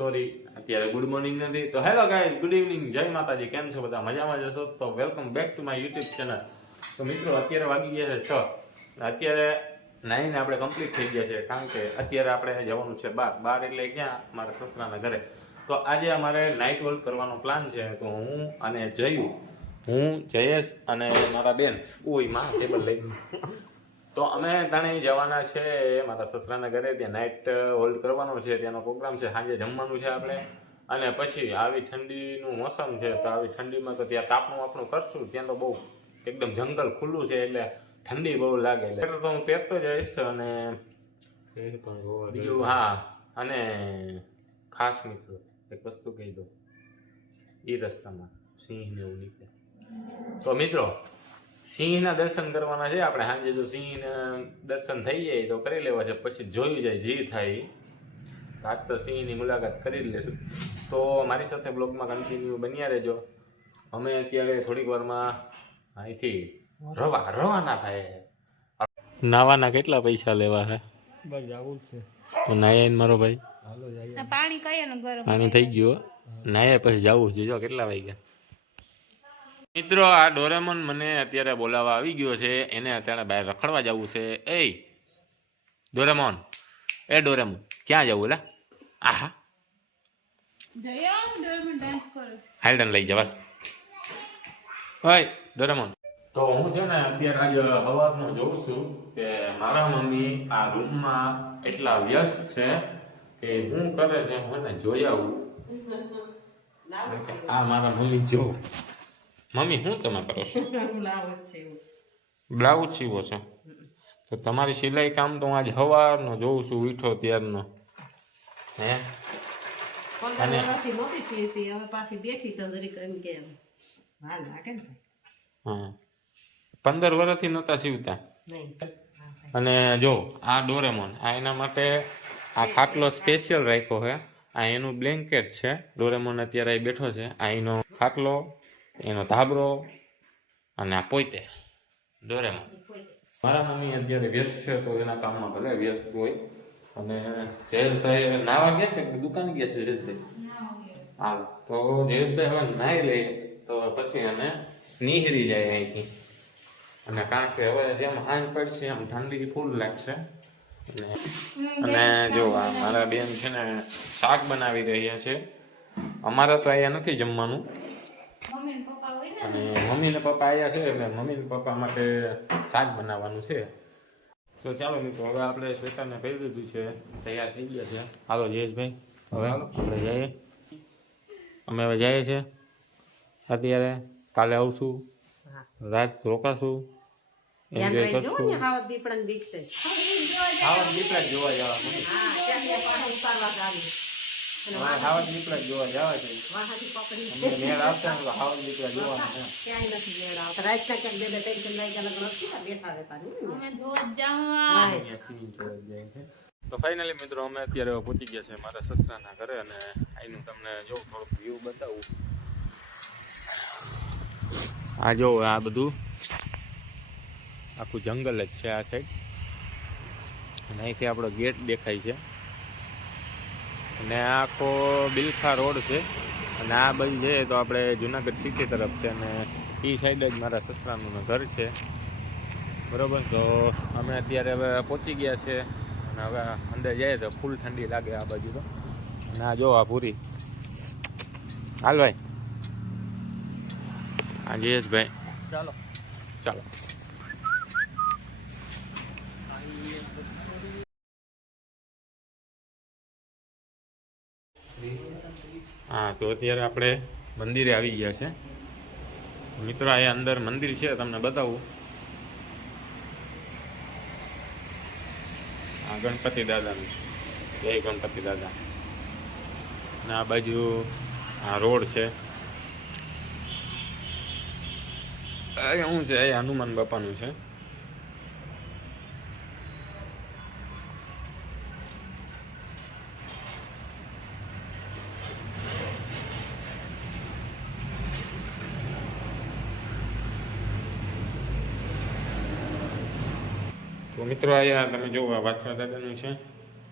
Sorry, અત્યારે good morning નથી. તો હેલો ગાઈઝ ગુડ ઇવનિંગ જય માતાજી, કેમ છો બધા? મજામાં જશો તો welcome back to my YouTube channel તો મિત્રો, અત્યારે વાગી ગયા છે છ. અત્યારે નાઈને આપણે કમ્પ્લીટ થઈ ગયા છે, કારણ કે અત્યારે આપણે જવાનું છે બાર. બાર એટલે ક્યાં? મારા સસરાના ઘરે. તો આજે અમારે નાઇટ વર્ક કરવાનો પ્લાન છે. તો હું અને જયું. હું, જયેશ અને મારા બેન. ઓયમાં ટેબલ લઈ તો અમે તાણે જવાના છે મારા સસરાના ઘરે ત્યાં નાઇટ હોલ્ડ કરવાનો છે ત્યાંનો પ્રોગ્રામ છે સાંજે જમવાનું છે આપણે. અને પછી આવી ઠંડીનું મોસમ છે તો આવી ઠંડીમાં તો ત્યાં તાપનું આપણું કરશું ત્યાં તો બહુ એકદમ જંગલ ખુલ્લું છે એટલે ઠંડી બહુ લાગે. એટલે તો હું પહેરતો જઈશ અને બીજું હા અને ખાસ મિત્રો એક વસ્તુ કહી દો એ રસ્તામાં સિંહ ને એવું નીકળે. તો મિત્રો સિંહના દર્શન કરવાના છે. આપણે સાંજે જો સિંહ દર્શન થઈ જાય તો કરી લેવા છે. પછી જોયું જાય જે થાય. આજ તો સિંહની મુલાકાત કરી જ લેશું. તો મારી સાથે બ્લોગમાં કન્ટિન્યુ બન્યા રહેજો. અમે અત્યારે થોડીક વારમાં અહીંથી રવા રવાના થાય. નાવાના કેટલા પૈસા લેવા છે? બસ આવું છે. તો નાયા મારો ભાઈ? હાલો જઈએ. આ પાણી થઈ ગયું. નાયા પછી જવું છે. જો કેટલા વાગ્યા? મિત્રો આ ડોરેમોન મને અત્યારે બોલાવવા આવી ગયો છે. એને અત્યારે બહાર રખડવા જવું છે. એ ડોરેમોન એ ડોરેમોન ક્યાં જવું લા? આહા. જયો ડોરેમોન ડાન્સ કરો. હાલ્ડન લઈ જવા. હોય ડોરેમોન તો હું છે ને અત્યારે આજ સવારનો જોઉં છું કે મારા મમ્મી આ રૂમમાં એટલા વ્યસ્ત છે કે હું કરે છે હું એને જોઈ આવું. આ મારા મમ્મી જો. મમ્મી શું તમે કરો છો? બ્લાઉઝ સીવો છો? તો તમારી સિલાઈ કામ તો હું આજ સવારનો જોઉં છું વીઠો ત્યારનો. હે? અને નહોતી સીવતી હવે પાછી બેઠી તો જરીક એમ કે હાલ લાગે ને હા. પંદર વર્ષથી નહોતા સીવતા? અને જો આ ડોરેમોન આ એના માટે આ ખાટલો સ્પેશિયલ રાખ્યો છે. આ એનું બ્લેન્કેટ છે. ડોરેમોન અત્યારે બેઠો છે. આ એનો ખાટલો એનો ધાબરો અને આ પોતે દોરેમાં. મારા મમ્મી અત્યારે વ્યસ્ત છે તો એના કામમાં ભલે વ્યસ્ત હોય. અને જયેશભાઈ નાવા ગયા કે દુકાન ગયા છે જયેશભાઈ? હા, તો જયેશભાઈ હવે નાહી લે. તો પછી અમે નીહરી જાય અહીંથી. અને કારણ કે હવે જેમ હાંજ પડશે એમ ઠંડી ફૂલ લાગશે. અને અને જો મારા બેન છે ને શાક બનાવી રહ્યા છે. અમારે તો અહીંયા નથી જમવાનું મમ્મી ને પપ્પા હોય ને અને મમ્મી ને પપ્પા આવ્યા છે એટલે મમ્મી ને પપ્પા માટે શાક બનાવવાનું છે. તો ચાલો મિત્રો હવે આપણે સ્વેટરને કહી દીધું છે તૈયાર થઈ ગયા છે. હાલો જયેશભાઈ હવે આપણે જઈએ. અમે હવે જઈએ છીએ. અત્યારે કાલે આવશું રાત રોકાશું એન્જોય કરશું. છે. હાવત દીપડા જોવા જવા હા ત્યાં પાછું ઉતારવા ગાડી અને અમારે હાવત દીપડા જ જોવા જવા છે. વાહાથી પકડી અમને મેળ આવશે ને તો હાવત દીપડા ક્યાંય નથી મેળ આવતો. રાતના ક્યાંક બે બે ત્રણ ત્રણ વાગ્યા લગ્ન બેઠા રહેતા અમે ધોધ જાઉં. હા. અહીંયા સિંહ જોવા જાય છે. તો ફાઇનલી મિત્રો અમે અત્યારે પહોંચી ગયા છે મારા સસરાના ઘરે અને અહીંનું તમને જો થોડુંક વ્યૂ બતાવું. આ જો આ બધું આખું જંગલ જ છે આ સાઈડ અને અહીંથી આપણો ગેટ દેખાય છે. અને આ આખો બિલખા રોડ છે. અને આ બાજુ જઈએ તો આપણે જુનાગઢ સિટી તરફ છે અને એ સાઈડ જ મારા સસરાનું ઘર છે. બરોબર? તો અમે અત્યારે હવે પહોંચી ગયા છે. અને હવે અંદર જઈએ તો ફૂલ ઠંડી લાગે આ બાજુ તો. અને આ જો આ પૂરી હાલ ભાઈ. હા જયેશભાઈ. ચાલો. ચાલો. હા, તો અત્યારે આપણે મંદિરે આવી ગયા છે. મિત્રો અહીંયા અંદર મંદિર છે, તમને બતાવું. આ ગણપતિ દાદાનું જય ગણપતિ દાદા. અને આ બાજુ આ રોડ છે. શું છે? અહીંયા હનુમાન બાપાનું છે. મિત્રો અહીંયા તમે જોવો આ વાછા દાદાનું છે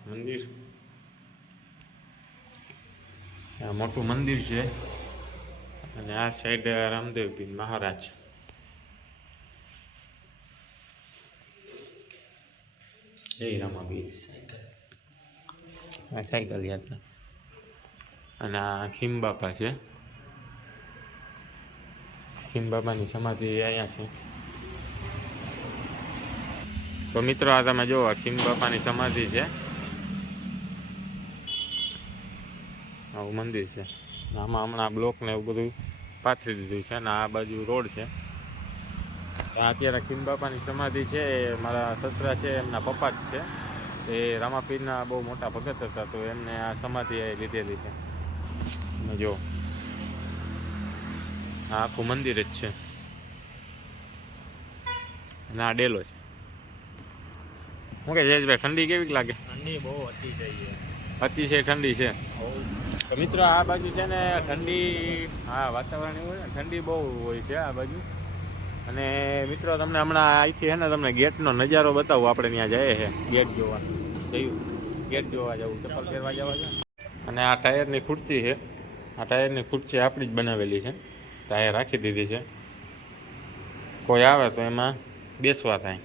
મંદિર. આ મોટું મંદિર છે. અને આ સાઈડ રામદેવ પીર મહારાજ. જય રામાબીર આ સાયકલ યાત્રા. અને આ ખીમ બાપા છે. ખીમ બાપાની સમાધિ અહીંયા છે. તો મિત્રો, આ તમે જુઓ ખીમ બાપાની સમાધિ છે. આવું મંદિર છે. આમાં હમણાં બ્લોકને એવું બધું પાથરી દીધું છે અને આ બાજુ રોડ છે. અત્યારે ખીમ બાપાની સમાધિ છે, એ મારા સસરા છે, એમના પપ્પા જ છે. એ રામાપીરના બહુ મોટા ભગત હતા, તો એમને આ સમાધિ લીધેલી છે. અને જો આ આખું મંદિર જ છે. અને આ ડેલો છે. શું કે જયેશભાઈ ઠંડી કેવી લાગે? ઠંડી બહુ હતી છે અતિશય ઠંડી છે. તો મિત્રો આ બાજુ છે ને ઠંડી હા વાતાવરણ એવું હોય ને ઠંડી બહુ હોય છે આ બાજુ. અને મિત્રો તમને હમણાં અહીંથી છે ને તમને ગેટનો નજારો બતાવું આપણે ત્યાં જઈએ છે ગેટ જોવા. જયું? ગેટ જોવા જવું ચપ્પલ પહેરવા જવા છે. અને આ ટાયરની ખુરચી છે. આ ટાયરની ખુરચી આપણી જ બનાવેલી છે. ટાયર રાખી દીધી છે. કોઈ આવે તો એમાં બેસવા થાય.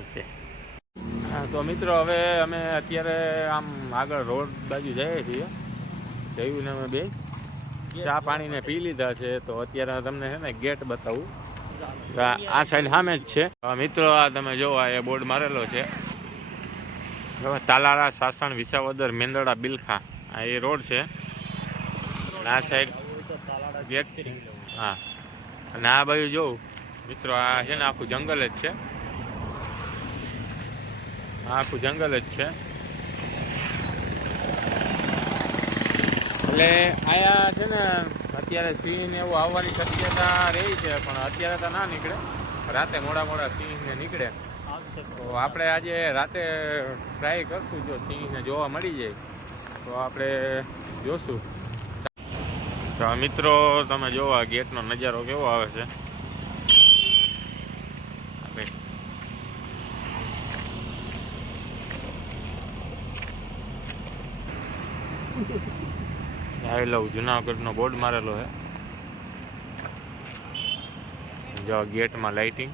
ઓકે હા, તો મિત્રો, હવે અમે અત્યારે આમ આગળ રોડ બાજુ જઈએ છીએ. જયું ને અમે બે. ચા પાણીને પી લીધા છે, તો અત્યારે તમને છે ને ગેટ બતાવું. આ સાઈડ સામે જ છે. મિત્રો, આ તમે જો એ બોર્ડ મારેલો છે. તાલાળા સાસણ વિસાવદર મેંદડા બિલખા. આ એ રોડ છે. આ સાઈડ ગેટ હા. અને આ બાજુ જોઉં મિત્રો, આ છે ને આખું જંગલ જ છે. આખું જંગલ જ છે. એટલે અહીંયા છે ને અત્યારે સિંહ ને એવું આવવાની શક્યતા રહી છે પણ અત્યારે તો ના નીકળે. રાતે મોડા મોડા સિંહ ને નીકળે. તો. આપણે આજે રાતે ટ્રાય કરશું જો સિંહને જોવા મળી જાય. તો આપણે જોશું. તો આ મિત્રો તમે જોવા ગેટનો નજારો કેવો આવે છે આપણે આઈ લવ જુનાગઢનો બોર્ડ મારેલો છે જો ગેટમાં લાઇટિંગ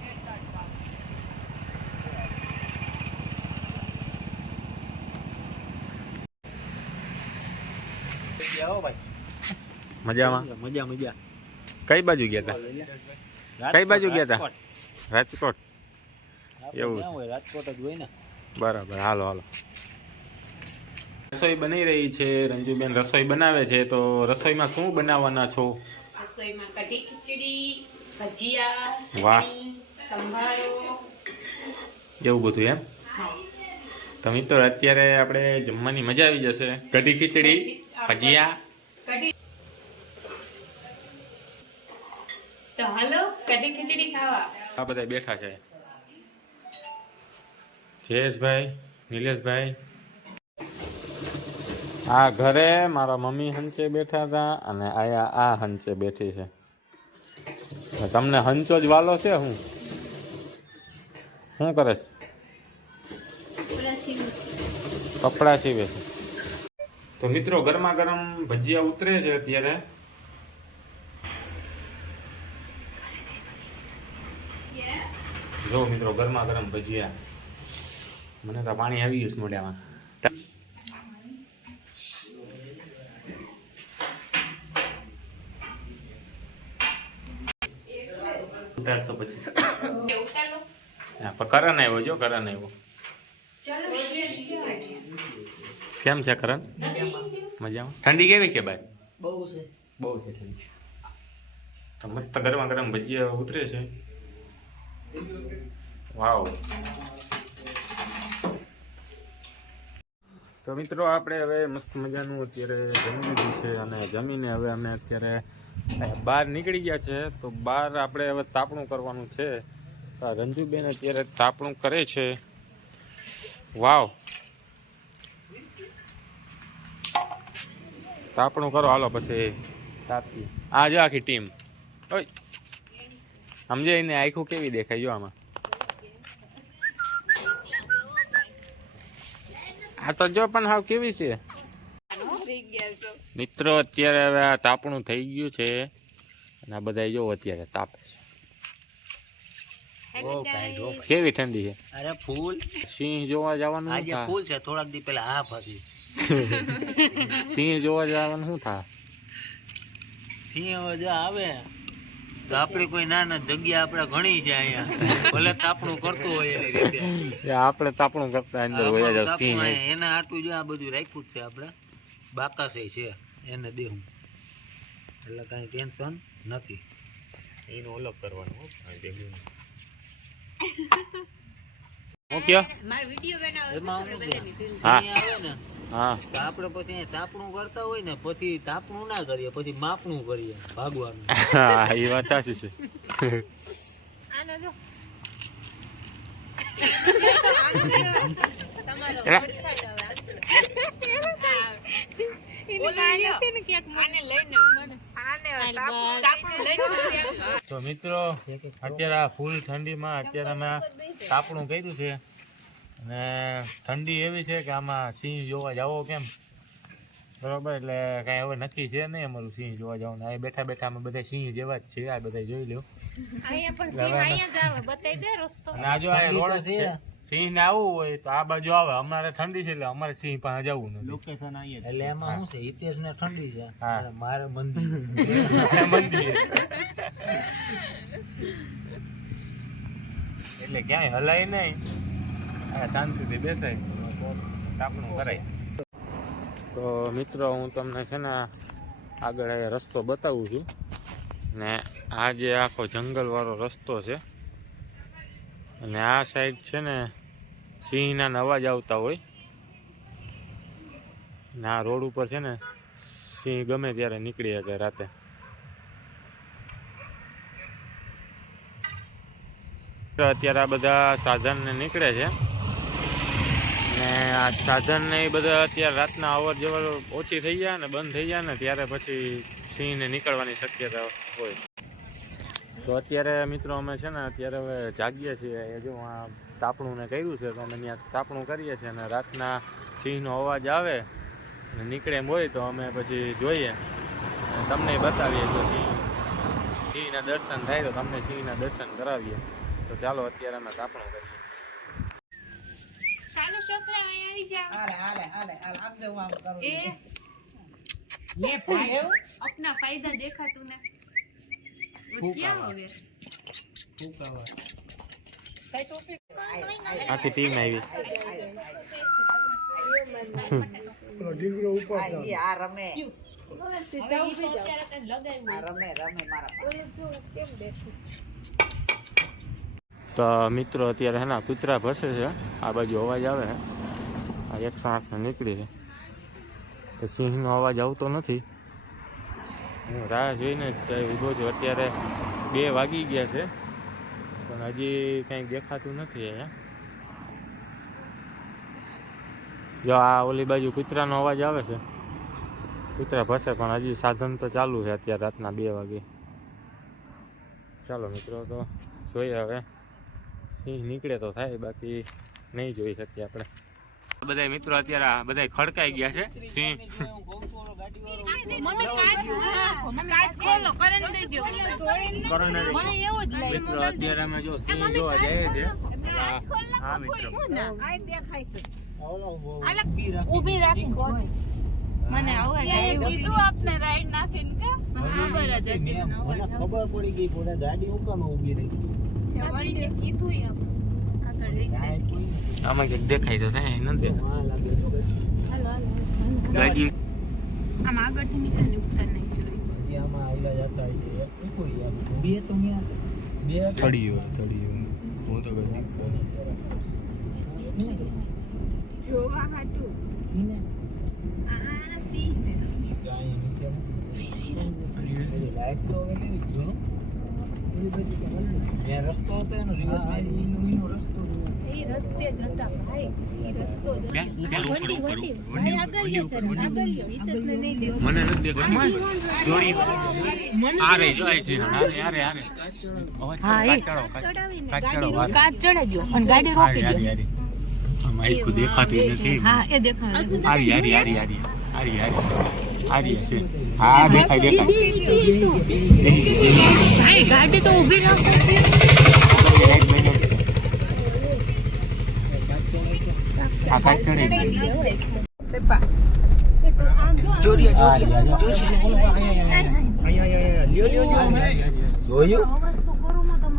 મજામાં? મજા મજા કઈ બાજુ ગયા હતા કઈ બાજુ ગયા હતા રાજકોટ. એવું. રાજકોટ જ હોય ને. બરાબર હાલો હાલો. રસોઈ બની રહી છે રંજુબેન રસોઈ બનાવે છે તો રસોઈમાં શું બનાવવાના છો? રસોઈમાં કઢી ખીચડી ભજીયા વાહ. સંભારો. એવું બધું એમ? તો મિત્રો અત્યારે આપણે જમવાની મજા આવી જશે. કઢી ખીચડી ભજીયા. તો હાલો કઢી ખીચડી ખાવા. આ બધા બેઠા છે. જયેશભાઈ નિલેશભાઈ આ ઘરે મારા મમ્મી હંચે બેઠા હતા અને આયા આ હંચે બેઠી છે. તમને હંચો જ વાલો છે હું? શું કરે છે? કપડા સીવે. છે. તો મિત્રો ગરમા ગરમ ભજીયા ઉતરે છે અત્યારે. જો મિત્રો ગરમા ગરમ ભજીયા. મને તો પાણી આવી ગયું મોઢામાં ઉતારશો પછી હા, પણ કરણ આવ્યો જો કરણ આવ્યો. કેમ છે કરણ? મજામાં? ઠંડી કેવી છે ભાઈ બહુ છે. બહુ છે ઠંડી. તો મસ્ત ગરમા ગરમ ભજીયા ઉતરે છે. વાવ. તો મિત્રો આપણે હવે મસ્ત મજાનું અત્યારે જમી લીધું છે અને જમીને હવે અમે અત્યારે બહાર નીકળી ગયા છે. તો બહાર આપણે હવે તાપણું કરવાનું છે. રંજુબેન અત્યારે તાપણું કરે છે. વાવ. તાપણું કરો, હાલો પછી તાપી આ જો આખી ટીમ. ઓય. સમજે એને આખું કેવી દેખાય જો આમાં. આ તો જો, પણ હાવ કેવી છે? મિત્રો, અત્યારે હવે આ તાપણું થઈ ગયું છે. અને આ બધા જો અત્યારે તાપે છે. કેવી ઠંડી છે? અરે ફૂલ. સિંહ જોવા જવાનું આજે ફૂલ છે થોડાક દી પેલા હાફ ફસી સિંહ જોવા જવાનું શું થાય સિંહ હવે જો આવે તો આપણે કોઈ ના ના જગ્યા આપણે ઘણી છે અહીંયા. ભલે તાપણું કરતું હોય એની રીતે. આપણે તાપણું કરતા અંદર હોય જ સિંહ એના આટું જો આ બધું રાખ્યું છે આપણે. બાકાસે છે એને દેવું એટલે કાંઈ ટેન્શન નથી. એનું અલગ કરવાનું હો, કયો? મારો વીડિયો બનાવો એમાં હા. સિંહ આવે ને હા. આપણે પછી અહીંયા તાપણું કરતા હોય ને પછી તાપણું ના કરીએ પછી માપણું કરીએ ભાગવાનું. હા એ વાત સાચી છે. આનો જો. એલા, તો મિત્રો અત્યારે આ ફૂલ ઠંડીમાં અત્યારે અમે આ તાપણું કર્યું છે. અને ઠંડી એવી છે કે આમાં સિંહ જોવા જાવો કેમ? બરોબર એટલે કાંઈ હવે નક્કી છે નહીં અમારું સિંહ જોવા જવાનું. અહીં બેઠા બેઠા અમે બધા સિંહ જેવા જ છે આ બધા જોઈ લ્યો. અહીંયા પણ સિંહ અહીંયા જ આવે બતાવી દે રસ્તો. અને આ જો આ રોડ છે. સિંહ ને આવવું હોય તો આ બાજુ આવે. અમારે ઠંડી છે એટલે અમારે સિંહ પાસે જવું નથી. લોકેશન આવીએ એટલે એમાં શું છે? હિતેશ ને ઠંડી છે. હા. મારે મંદિર મંદિર એટલે ક્યાંય હલાય નહીં. આ શાંતિથી બેસાય. તાપણું કરાય તો મિત્રો હું તમને છે ને આગળ રસ્તો બતાવું છું. ને આ જે આખો જંગલવાળો રસ્તો છે. અને આ સાઈડ છે ને સિંહના અવાજ આવતા હોય. ને, રોડ ઉપર છે ને સિંહ ગમે ત્યારે નીકળી શકે રાતે. અત્યારે આ બધા સાધન નીકળે છે. ને આ સાધન ને એ બધા અત્યારે રાતના અવર જવર ઓછી થઈ જાય ને બંધ થઈ જાય ને ત્યારે પછી સિંહને નીકળવાની શક્યતા હોય. તો અત્યારે મિત્રો અમે છે ને અત્યારે હવે જાગીએ છીએ. એ જો આ તાપણું ને કર્યું છે તો અમે ત્યાં તાપણું કરીએ છીએ અને રાતના સિંહનો અવાજ આવે અને નીકળે એમ હોય તો અમે પછી જોઈએ. તમને બતાવીએ જો સિંહ સિંહના દર્શન થાય તો તમને સિંહના દર્શન કરાવીએ. તો ચાલો અત્યારે અમે તાપણું કરીએ. હાલે હાલે હાલે આખી ટીમ આવી. આ રમે તો મિત્રો અત્યારે હેના કૂતરા ભસે છે. આ બાજુ અવાજ આવે છે આ એકસો આઠ નીકળી છે તો સિંહનો અવાજ આવતો નથી. હું રાહ જોઈને જ ઊભો છું. અત્યારે બે વાગી ગયા છે. પણ હજી કંઈ દેખાતું નથી અહીંયા. જો આ ઓલી બાજુ કૂતરાનો અવાજ આવે છે. કૂતરા ભસે, પણ હજી સાધન તો ચાલુ છે અત્યારે રાતના બે વાગે. ચાલો મિત્રો, તો જોઈએ હવે. સિંહ નીકળે તો થાય, બાકી નહીં જોઈ શકીએ આપણે. બધા મિત્રો અત્યારે બધા ખડકાઈ ગયા છે. સિંહ. મિત્રો અત્યારે અમે જો સિંહ જોવા જઈએ છે આ- હા મિત્રો આ દેખાય છે ઊભી રાખી મને આવા કીધું આપને રાઈડ નાખીને કે ખબર જ હતી મને મને ખબર પડી ગઈ પોતે ગાડી ઉકામાં ઊભી રહી મને કીધું એમ આગળ લઈ કાંઈ કોઈ નથી. આમાં કંઈક દેખાય તો થાય નથી દેખાય હા, લાગે તો બસ. ગાડી આમ આગળથી નીકળીને ઉતાર નહીં આમાં આયલા જતા હોય છે. એક ટીપું ઈ આમ. બે તો ન્યા બે ચડ્યો ચડ્યો હું તો કદી જોવા હાટું. આ ગાય લાઈટ તો હવે લેવી ત્યાં રસ્તો હતો એનો રિવર્સ રસ્તો એ રસ્તે ભાઈ. એ. ભાઈ આગળ આગળ નહીં. મને નથી દેખાતું. જોડી આરે આરે આરે. કાચ ચડાવજો અને ગાડી રોકી. દો. નથી. હા એ દેખાય. આરી આરી આરી આરી. આરી આરી. આરી છે હા દેખાય દેખાય. ગાડી તો ઊભી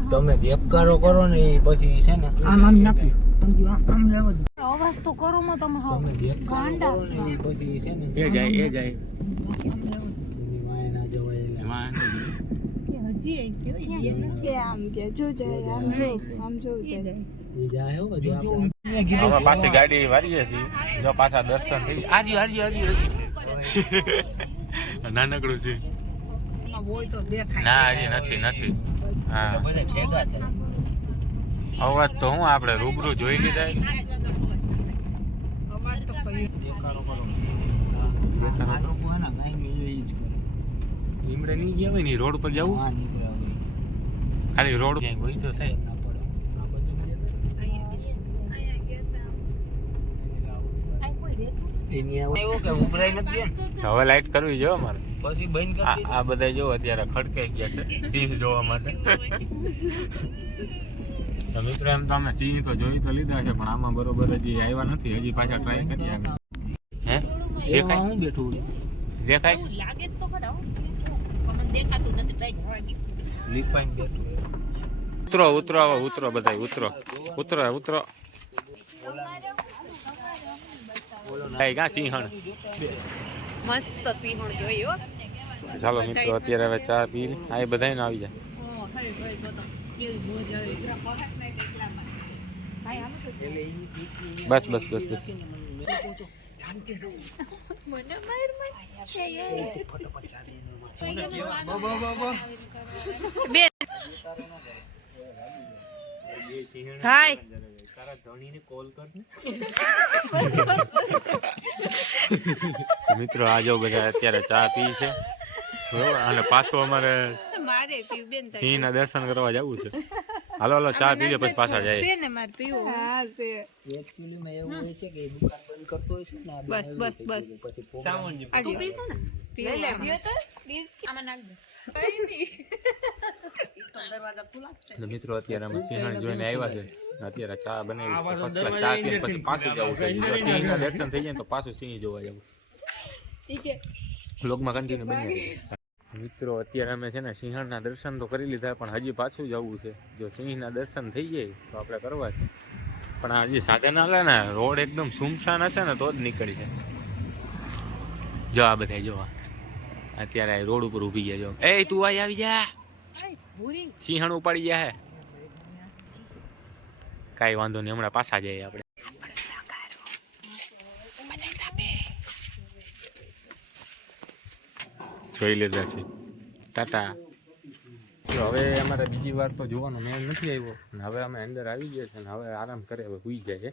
તમે દેપકારો કરો ને પછી છે ને. અવાજ તો કરો તમે કરો પછી છે ને. એ જાય એ જાય એની વાંહે ના જવાય એટલે એમાં હજી કે આમ કે જો જાય આમ જો આમ જો જાય એ જાય હો હજુ આપણે હવે પાછી ગાડી વારીએ છીએ જો પાછા દર્શન થઈ આજી આજી આજી નાનકડું છે ના હજી નથી નથી હા અવાજ તો હું આપણે રૂબરૂ જોઈ લીધા ઈમડે નહીં ગયા હોય ને રોડ પર જવું ખાલી રોડ ક્યાંય હોય તો થાય હવે લાઈટ કરવી જો અમારે. પછી બંધ આ કરી આ બધા જો અત્યારે ખડકાઈ ગયા છે સિંહ જોવા માટે. તો મિત્રો એમ તો અમે સિંહ તો જોઈ તો લીધા છે પણ આમાં બરોબર હજી આવ્યા નથી. હજી પાછા ટ્રાય કરી અમે. હે? દેખાય? હું બેઠું દેખાય લાગે તો ખરા દેખાતું નથી લીપાઈને બેઠું ઉતરો ઉતરો ઉતરો બધા ઉતરો. ઉતરો ઉતરો. સિંહણ? મસ્ત સિંહણ જોયો ચાલો મિત્રો અત્યારે હવે ચા પી લે. આ એ આવી જાય. બસ બસ બસ બસ. મને માર માર છે બે હાય. મિત્રો આ જો બધા અત્યારે ચા પી છે. બરોબર? અને પાછું અમારે સિંહના સિંહ ના દર્શન કરવા જવું છે. હાલો હાલો ચા પી લે પછી પાછા જાય. ને મારે પીવું. હા છે. એકચ્યુઅલી માં એવું હોય છે કે દુકાન બંધ કરતો હોય છે ને બસ બસ બસ. પછી program તું પીશો ને? પી લે પીઓ તો પ્લીઝ આમાં નાખ દે. એટલે મિત્રો અત્યારે અમે સિંહણ જોઈને આવ્યા છે. અત્યારે ચા બનાવી ફર્સ્ટ ક્લાસ ચા પીને પછી પાછું જવું છે. જો સિંહ દર્શન થઈ જાય તો પાછું સિંહ જોવા જવું. લોકમાં કન્ટિન્યુ બની. મિત્રો અત્યારે અમે છે ને સિંહણના દર્શન તો કરી લીધા પણ હજી પાછું જવું છે. જો સિંહના દર્શન થઈ જાય તો આપણે કરવા છે. પણ આ હજી સાધન હાલે ને રોડ એકદમ સુમસાન હશે ને તો જ નીકળી જાય. જો આ બધા જો અત્યારે આ રોડ ઉપર ઊભી ગયા જો. એ તું આવી જા. સિંહણ ઉપાડી ગયા હે. કાંઈ વાંધો નહીં, હમણાં પાછા જઈએ આપણે. જોઈ લીધા છે. ટાટા. હવે અમારે બીજી વાર તો જોવાનો મેળ નથી આવ્યો. અને હવે અમે અંદર આવી ગયા છે અને હવે આરામ કરે, હવે સુઈ જાય છે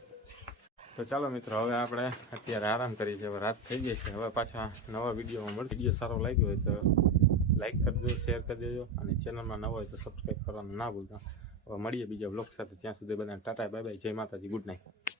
તો ચાલો મિત્રો, હવે આપણે અત્યારે આરામ કરીએ છીએ હવે રાત થઈ ગઈ છે. હવે પાછા નવા વિડીયોમાં મળશે. વીડિયો સારો લાગ્યો હોય તો લાઈક કરી દેજો શેર કરી દેજો. અને ચેનલમાં ન હોય તો સબસ્ક્રાઈબ કરવાનું ના ભૂલતા. હવે મળીએ બીજા બ્લોગ સાથે. ત્યાં સુધી બધાને ટાટા બાય બાય જય માતાજી. Good night